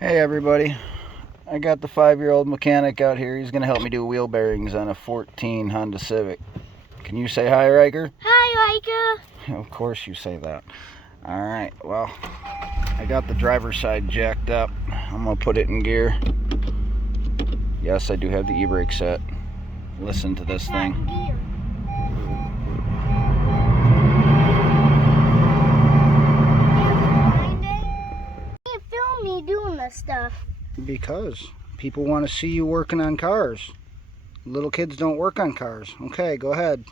Hey everybody, I got the 5-year-old mechanic out here. He's going to help me do wheel bearings on a 14 Honda Civic. Can you say hi, Riker? Hi, Riker. Of course you say that. Alright, well, I got the driver's side jacked up. I'm going to put it in gear. Yes, I do have the e-brake set. Listen to this thing. Me doing this stuff Because people want to see you working on cars. Little kids don't work on cars. Okay, go ahead.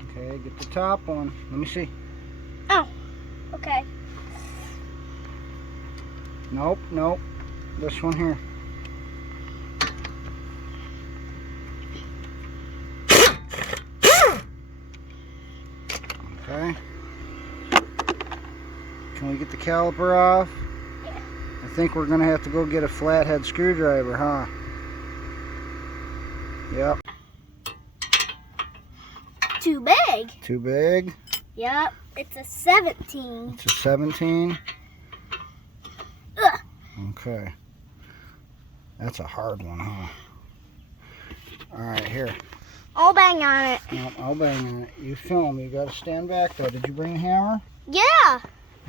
Okay, get the top one. Let me see. Oh, okay. Nope. This one here. Okay. Can we get the caliper off? Yeah. I think we're gonna have to go get a flathead screwdriver, huh? Yep. Too big. Too big? Yep. It's a 17. It's a 17? Ugh. Okay. That's a hard one, huh? Alright, here. I'll bang on it. Yep, I'll bang on it. You film. You gotta stand back though. Did you bring a hammer? Yeah.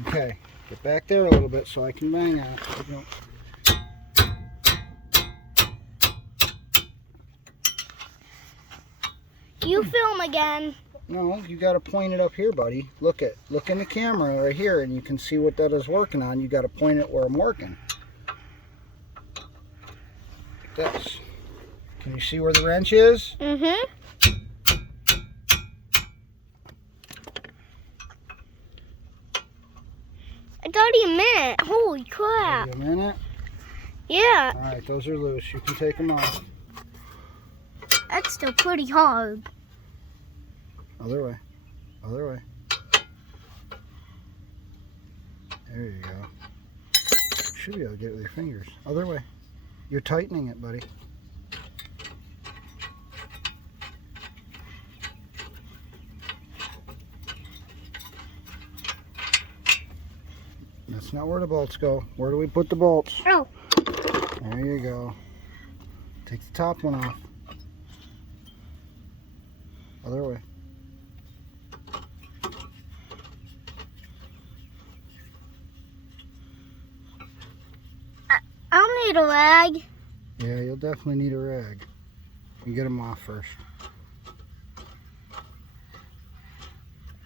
Okay. Get back there a little bit so I can bang on it. You film again. No, you gotta point it up here, buddy. Look in the camera right here and you can see what that is working on. You gotta point it where I'm working. Like this. Can you see where the wrench is? Mm-hmm. It's already a minute. Holy crap. Wait a minute. Yeah. Alright, those are loose. You can take them off. That's still pretty hard. Other way. Other way. There you go. You should be able to get it with your fingers. Other way. You're tightening it, buddy. That's not where the bolts go. Where do we put the bolts? Oh. There you go. Take the top one off. Other way. I'll need a rag. Yeah, you'll definitely need a rag. You get them off first.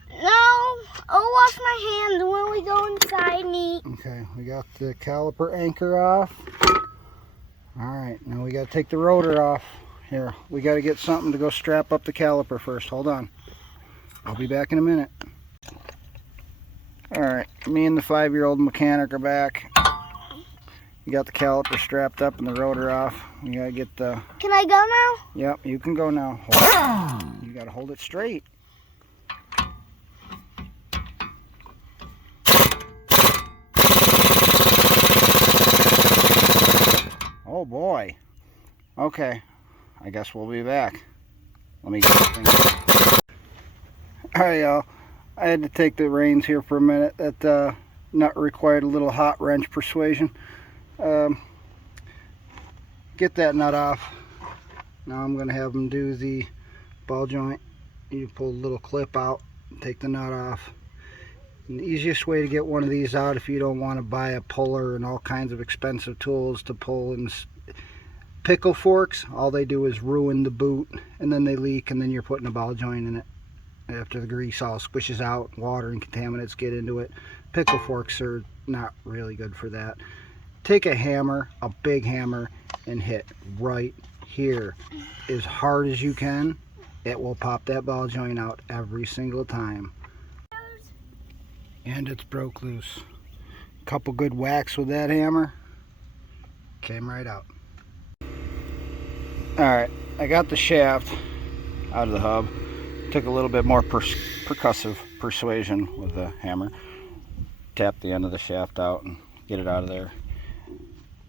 No, I'll wash my hands when we go inside and eat. Okay, we got the caliper anchor off. Alright, now we got to take the rotor off. Here, we got to get something to go strap up the caliper first. Hold on. I'll be back in a minute. Alright, me and the 5-year-old mechanic are back. You got the caliper strapped up and the rotor off. You got to get the... Can I go now? Yep, you can go now. Hold it. You got to hold it straight. Oh boy. Okay. I guess we'll be back. Let me get this thing. Alright, y'all. I had to take the reins here for a minute. That nut required a little hot wrench persuasion. Get that nut off. Now I'm going to have them do the ball joint. You pull a little clip out and take the nut off. And the easiest way to get one of these out, if you don't want to buy a puller and all kinds of expensive tools to pull and pickle forks, all they do is ruin the boot and then they leak and then you're putting a ball joint in it. After the grease all squishes out, water and contaminants get into it. Pickle forks are not really good for that. Take a hammer, a big hammer, and hit right here as hard as you can. It will pop that ball joint out every single time. And it's broke loose. A couple good whacks with that hammer, came right out. Alright, I got the shaft out of the hub. Took a little bit more percussive persuasion with the hammer. Tap the end of the shaft out and get it out of there.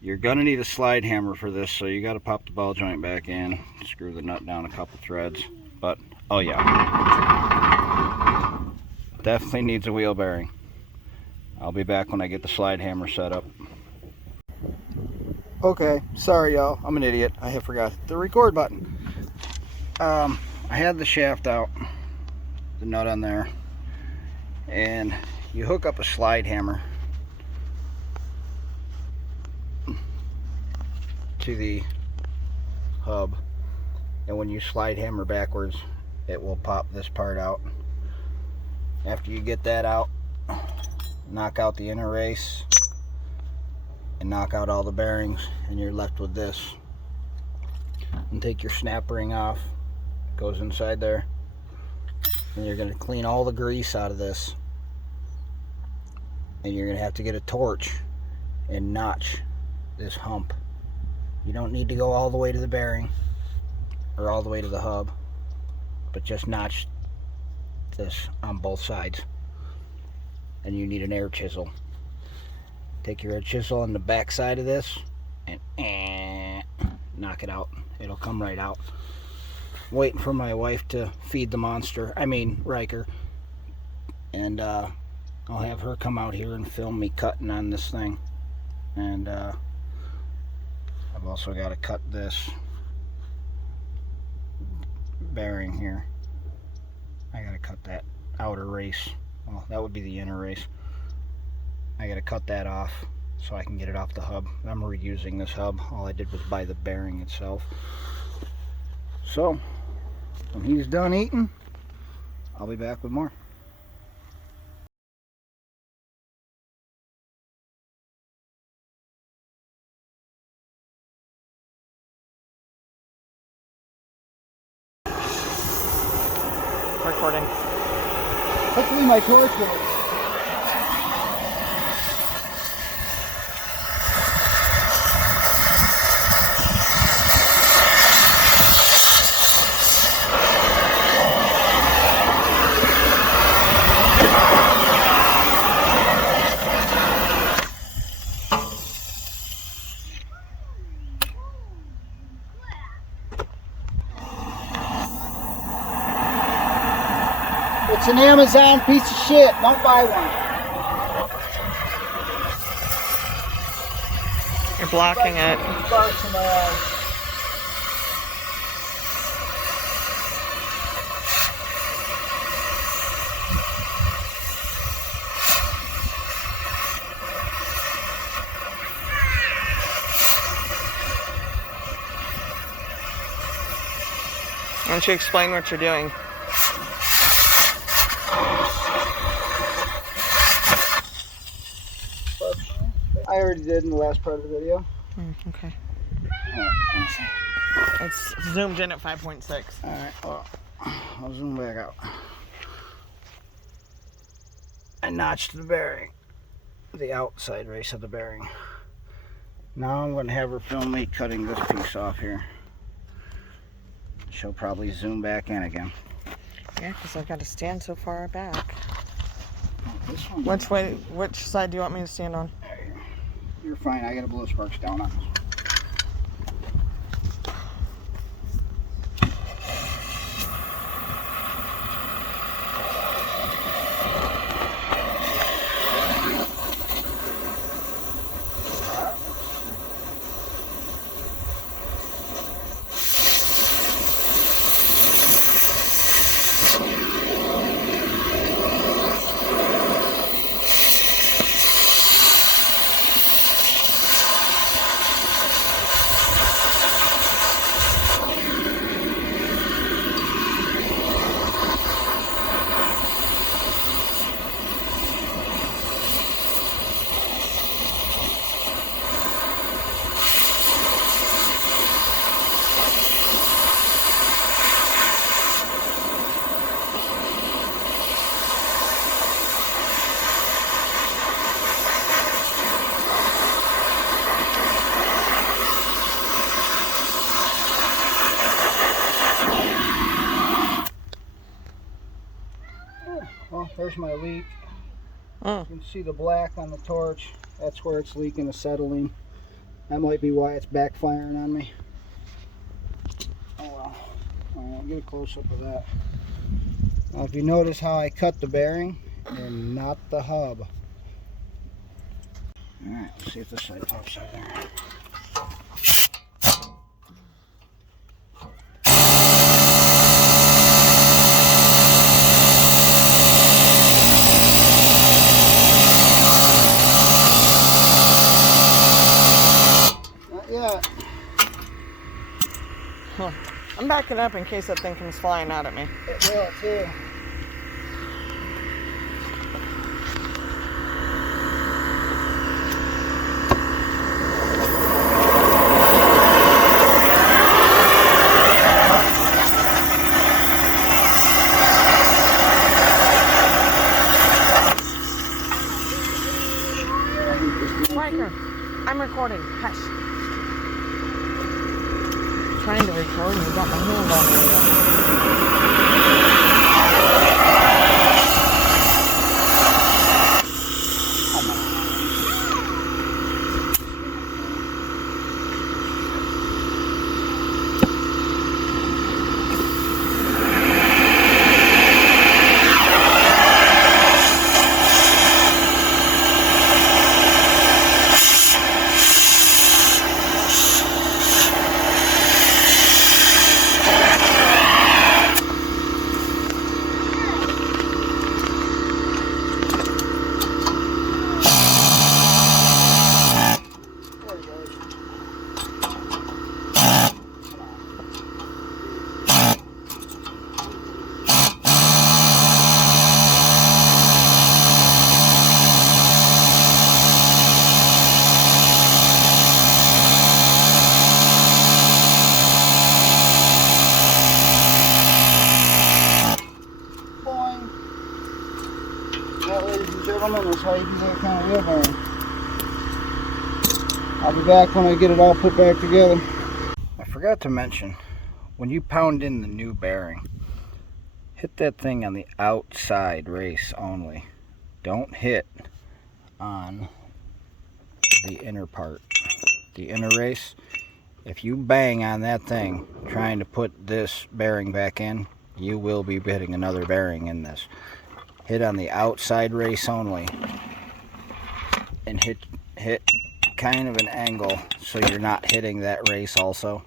You're going to need a slide hammer for this, so you got to pop the ball joint back in, screw the nut down a couple threads. But Oh yeah. Definitely needs a wheel bearing. I'll be back when I get the slide hammer set up. Okay, sorry y'all, I'm an idiot. I have forgot the record button. I had the shaft out, the nut on there, and you hook up a slide hammer to the hub, and when you slide hammer backwards, it will pop this part out. After you get that out, knock out the inner race and knock out all the bearings, and you're left with this. And take your snap ring off, it goes inside there, and you're going to clean all the grease out of this, and you're going to have to get a torch and notch this hump. You don't need to go all the way to the bearing or all the way to the hub, but just notch this on both sides. And you need an air chisel. Take your air chisel on the back side of this and knock it out. It'll come right out. I'm waiting for my wife to feed the monster, Riker, and I'll have her come out here and film me cutting on this thing. And I've also got to cut this bearing here. I got to cut that outer race. Well, that would be the inner race. I got to cut that off so I can get it off the hub. I'm reusing this hub. All I did was buy the bearing itself. So when he's done eating, I'll be back with more. Recording. Hopefully my torch works. It's an Amazon piece of shit. Don't buy one. You're blocking it. Sparks in my eyes. Why don't you explain what you're doing? I already did in the last part of the video. Okay. Alright, let me see. It's zoomed in at 5.6. Alright, well, I'll zoom back out. I notched the bearing, the outside race of the bearing. Now I'm going to have her film me cutting this piece off here. She'll probably zoom back in again. Yeah, because I've got to stand so far back. This one. Which side do you want me to stand on? You're fine. I got to blow sparks down on this. Well, there's my leak. You can see the black on the torch. That's where it's leaking acetylene. That might be why it's backfiring on me. Oh well. get a close-up of that. Now if you notice how I cut the bearing and not the hub. Alright, let's see if this side pops out there. Not yet. Huh. I'm backing up in case that thing comes flying out at me. It will too. Riker, I'm recording. Hush. Trying to record and you got my hand on the That, ladies and gentlemen, is how you do that kind of wheel bearing. I'll be back when I get it all put back together. I forgot to mention, when you pound in the new bearing, hit that thing on the outside race only. Don't hit on the inner part, the inner race. If you bang on that thing trying to put this bearing back in, you will be hitting another bearing in this. Hit on the outside race only and hit kind of an angle so you're not hitting that race also.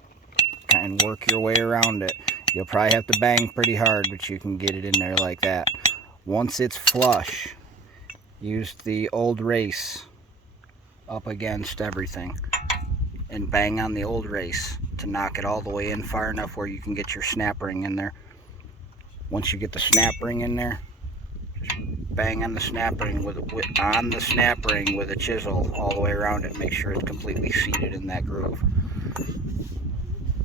Kind of work your way around it. You'll probably have to bang pretty hard, but you can get it in there like that. Once it's flush, use the old race up against everything and bang on the old race to knock it all the way in far enough where you can get your snap ring in there. Once you get the snap ring in there, bang on the snap ring with a chisel all the way around it. Make sure it's completely seated in that groove,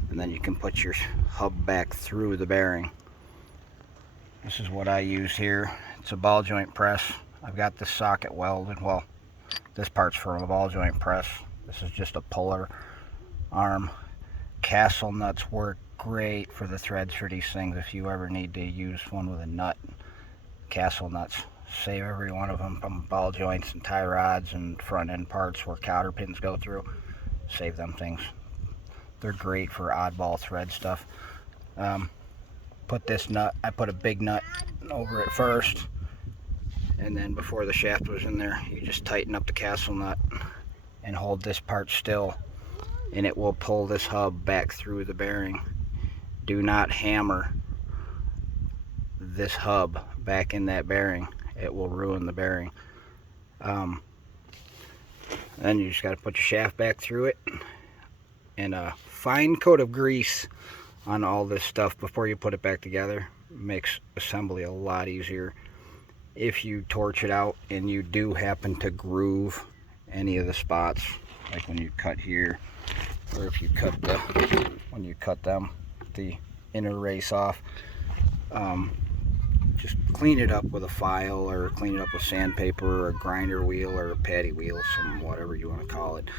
and then you can put your hub back through the bearing. This is what I use here. It's a ball joint press. I've got this socket welded. Well, this part's from a ball joint press. This is just a puller arm. Castle nuts work great for the threads for these things if you ever need to use one with a nut. Castle nuts. Save every one of them from ball joints and tie rods and front end parts where cotter pins go through. Save them things. They're great for oddball thread stuff. Put this nut, I put a big nut over it first, and then before the shaft was in there, you just tighten up the castle nut and hold this part still, and it will pull this hub back through the bearing. Do not hammer this hub back in that bearing. It will ruin the bearing. Then you just got to put your shaft back through it, and a fine coat of grease on all this stuff before you put it back together. Makes assembly a lot easier. If you torch it out and you do happen to groove any of the spots, like when you cut here, or if you cut when you cut the inner race off, just clean it up with a file, or clean it up with sandpaper, or a grinder wheel, or a patty wheel, whatever you want to call it.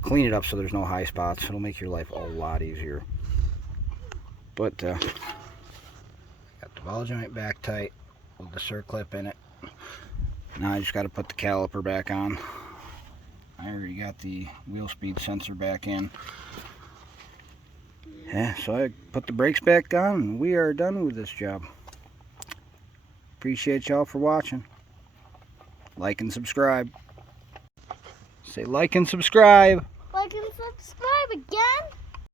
Clean it up so there's no high spots. It'll make your life a lot easier. But got the ball joint back tight with the circlip in it. Now I just got to put the caliper back on. I already got the wheel speed sensor back in. Yeah, so I put the brakes back on and we are done with this job. Appreciate y'all for watching. Like and subscribe. Say like and subscribe. Like and subscribe again.